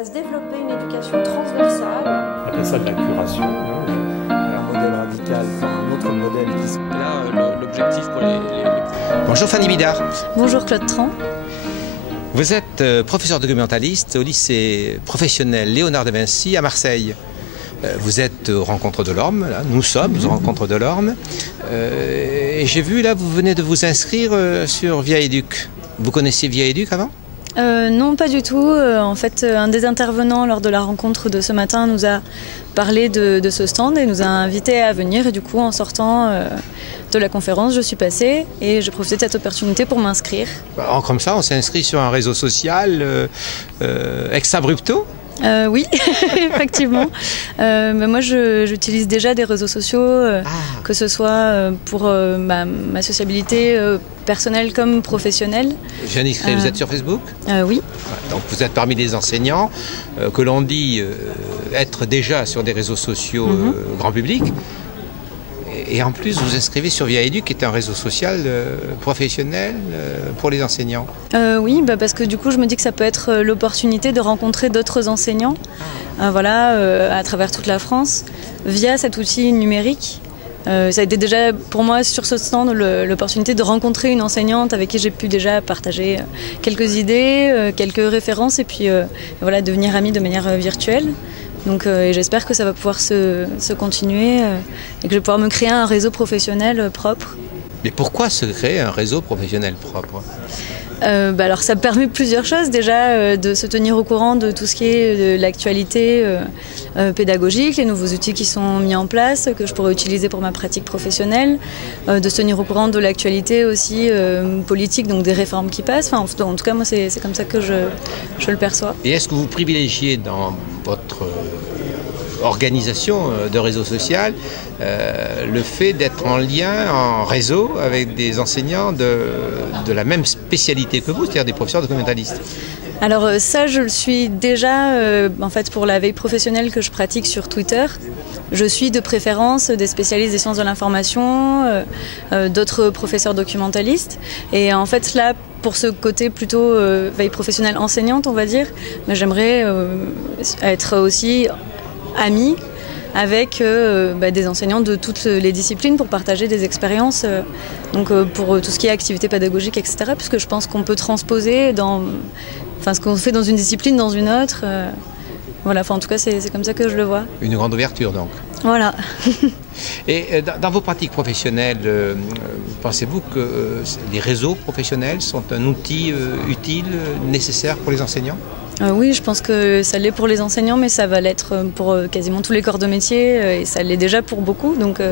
À se développer une éducation transversale. On appelle ça de la curation, un modèle radical par un autre modèle qui... Là, l'objectif pour les... Bonjour Fanny Bidard. Bonjour Claude Tran. Vous êtes professeur documentaliste au lycée professionnel Léonard de Vinci à Marseille. Vous êtes aux Rencontres de l'Orme, là. Nous sommes aux Rencontres de l'Orme. Et j'ai vu là, vous venez de vous inscrire sur Via Éduc. Vous connaissiez Via Éduc avant ? Non, pas du tout. En fait, un des intervenants lors de la rencontre de ce matin nous a parlé de ce stand et nous a invités à venir. Et du coup, en sortant de la conférence, je suis passée et j'ai profité de cette opportunité pour m'inscrire. Alors, comme ça, on s'est inscrit sur un réseau social ex abrupto. Oui, effectivement. Moi, j'utilise déjà des réseaux sociaux, que ce soit pour ma sociabilité personnelle comme professionnelle. J'ai indiqué, vous êtes sur Facebook ? Oui. Donc vous êtes parmi les enseignants que l'on dit être déjà sur des réseaux sociaux grand public. Et en plus, vous inscrivez sur Via Éduc, qui est un réseau social professionnel pour les enseignants. Oui, parce que du coup, je me dis que ça peut être l'opportunité de rencontrer d'autres enseignants à travers toute la France, via cet outil numérique. Ça a été déjà pour moi sur ce stand l'opportunité de rencontrer une enseignante avec qui j'ai pu déjà partager quelques idées, quelques références et puis devenir amie de manière virtuelle. Donc j'espère que ça va pouvoir se continuer et que je vais pouvoir me créer un réseau professionnel propre. Mais pourquoi se créer un réseau professionnel propre ? Alors ça permet plusieurs choses. Déjà de se tenir au courant de tout ce qui est de l'actualité pédagogique, les nouveaux outils qui sont mis en place, que je pourrais utiliser pour ma pratique professionnelle, de se tenir au courant de l'actualité aussi politique, donc des réformes qui passent. En tout cas, moi c'est comme ça que je le perçois. Et est-ce que vous privilégiez dans votre organisation de réseau social le fait d'être en lien, en réseau avec des enseignants de la même spécialité que vous, c'est-à-dire des professeurs documentalistes? Alors ça, je le suis déjà en fait pour la veille professionnelle que je pratique sur Twitter. Je suis de préférence des spécialistes des sciences de l'information, d'autres professeurs documentalistes. Et en fait là, pour ce côté plutôt veille professionnelle enseignante, on va dire, j'aimerais être aussi amie avec des enseignants de toutes les disciplines pour partager des expériences pour tout ce qui est activité pédagogique, etc. Puisque je pense qu'on peut transposer ce qu'on fait dans une discipline dans une autre. En tout cas, c'est comme ça que je le vois. Une grande ouverture, donc. Voilà. Et dans vos pratiques professionnelles, pensez-vous que les réseaux professionnels sont un outil utile, nécessaire pour les enseignants ? Oui, je pense que ça l'est pour les enseignants, mais ça va l'être pour quasiment tous les corps de métier, et ça l'est déjà pour beaucoup, donc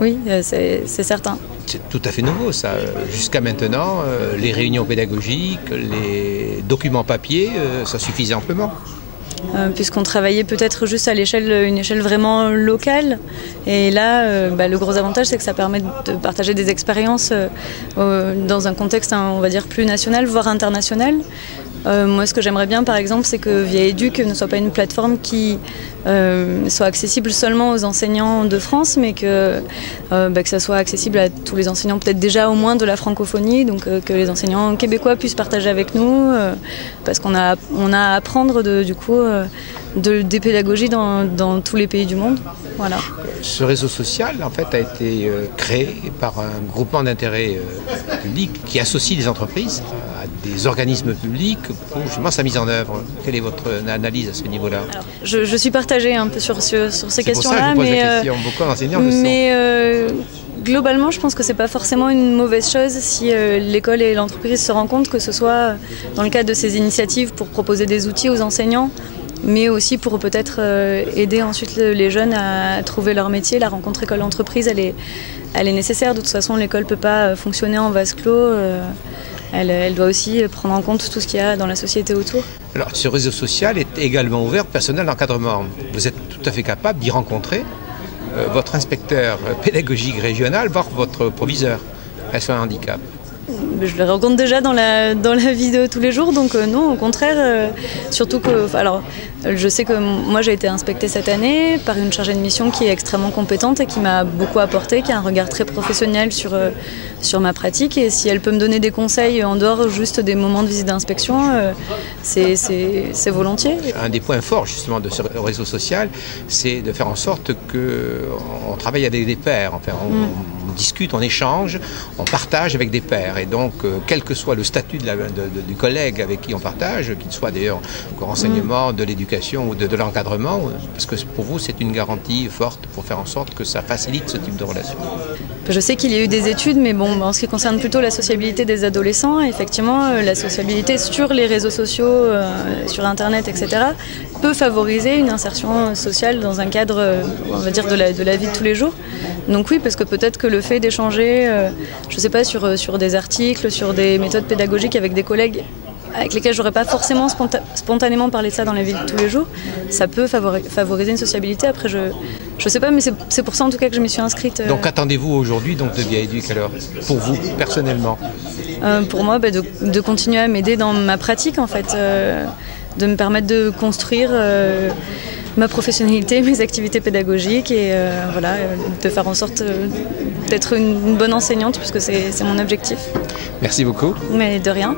oui, c'est certain. C'est tout à fait nouveau, ça. Jusqu'à maintenant, les réunions pédagogiques, les documents papier, ça suffisait amplement. Puisqu'on travaillait peut-être juste à une échelle vraiment locale. Et là, le gros avantage, c'est que ça permet de partager des expériences dans un contexte, on va dire, plus national, voire international. Moi, ce que j'aimerais bien, par exemple, c'est que Via Éduc ne soit pas une plateforme qui soit accessible seulement aux enseignants de France, mais que ça soit accessible à tous les enseignants, peut-être déjà au moins de la francophonie, donc que les enseignants québécois puissent partager avec nous, parce qu'on a à apprendre des pédagogies dans tous les pays du monde. Voilà. Ce réseau social, en fait, a été créé par un groupement d'intérêt public qui associe les entreprises à des organismes publics pour justement sa mise en œuvre. Quelle est votre analyse à ce niveau-là ? Alors, je suis partagée un peu sur ces questions-là, beaucoup d'enseignants le sont. Globalement, je pense que c'est pas forcément une mauvaise chose si l'école et l'entreprise se rendent compte, que ce soit dans le cadre de ces initiatives pour proposer des outils aux enseignants, mais aussi pour peut-être aider ensuite les jeunes à trouver leur métier. La rencontre école-entreprise, elle est nécessaire. De toute façon, l'école ne peut pas fonctionner en vase clos. Elle doit aussi prendre en compte tout ce qu'il y a dans la société autour. Alors, ce réseau social est également ouvert au personnel d'encadrement. Vous êtes tout à fait capable d'y rencontrer votre inspecteur pédagogique régional, voire votre proviseur. Est-ce un handicap ? je les rencontre déjà dans la vie de tous les jours, donc non, au contraire, surtout que, alors, je sais que moi j'ai été inspectée cette année par une chargée de mission qui est extrêmement compétente et qui m'a beaucoup apporté, qui a un regard très professionnel sur ma pratique, et si elle peut me donner des conseils en dehors juste des moments de visite d'inspection, c'est volontiers. Un des points forts justement de ce réseau social, c'est de faire en sorte qu'on travaille avec des pairs. Enfin, on discute, on échange, on partage avec des pairs. Et donc, quel que soit le statut du collègue avec qui on partage, qu'il soit d'ailleurs au renseignement, de l'éducation ou de l'encadrement, parce que pour vous, c'est une garantie forte pour faire en sorte que ça facilite ce type de relation. Je sais qu'il y a eu des études, mais bon, en ce qui concerne plutôt la sociabilité des adolescents, effectivement, la sociabilité sur les réseaux sociaux, sur Internet, etc., peut favoriser une insertion sociale dans un cadre, on va dire, de la vie de tous les jours. Donc oui, parce que peut-être que le fait d'échanger, je ne sais pas, sur des articles, sur des méthodes pédagogiques avec des collègues avec lesquels je n'aurais pas forcément spontanément parlé de ça dans la vie de tous les jours, ça peut favoriser une sociabilité. Après, je ne sais pas, mais c'est pour ça en tout cas que je m'y suis inscrite. Donc qu'attendez-vous aujourd'hui de Via-Éduc alors, pour vous, personnellement? Pour moi, de continuer à m'aider dans ma pratique, en fait, de me permettre de construire ma professionnalité, mes activités pédagogiques et voilà, de faire en sorte d'être une bonne enseignante, puisque c'est mon objectif. Merci beaucoup. Mais de rien.